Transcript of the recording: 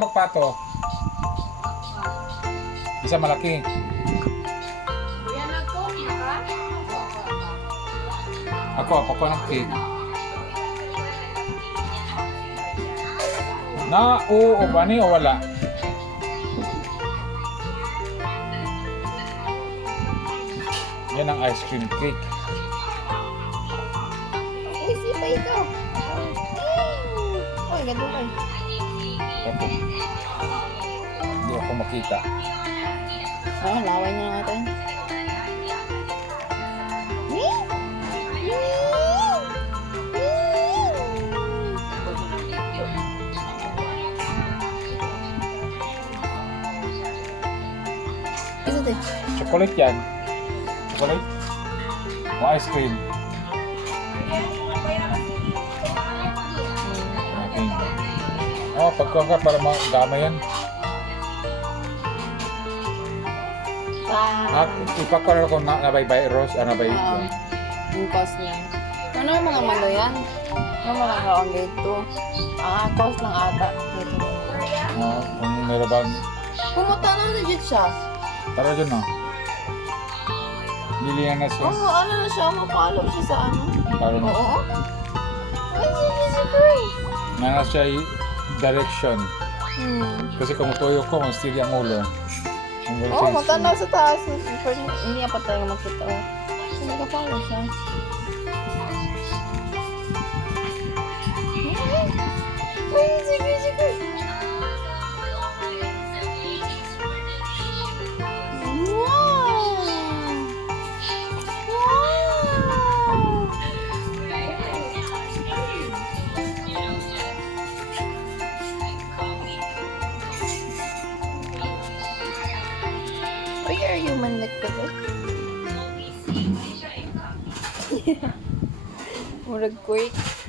Magpato. Isa malaki. Ako ng cake. Na, oo ba ni o wala? Yan ang ice cream cake. Isi pa ito. Ay, ganun ay. Ako. Hindi ako makita. Laway niya natin. Ito din. Chocolate yan. Chocolate? O ice cream? Okay. Oh, pagkuha ka para magama yan. Ipakaroon ko na nabay-bay Rose, nabay. Yung cost niya. Ano yung mga malo yan? Yung mga kaong dito. Cost lang ata. Kung meron bang... Pumunta na legit siya. Tara dyan na. Lilihan na siya. Oo, ano na siya? Mapaalap siya sa ano? Tara na. Oo. Ay, sige, great. Nana siya direction. Kasi kung tuyo ko, mas tili ang ulo. Oo, magtanaw sa taas. Hindi pa tayo makita. Hindi ka pala siya. Ay, sige, sige. Wow! Wow! Why are you like that? Murag quick.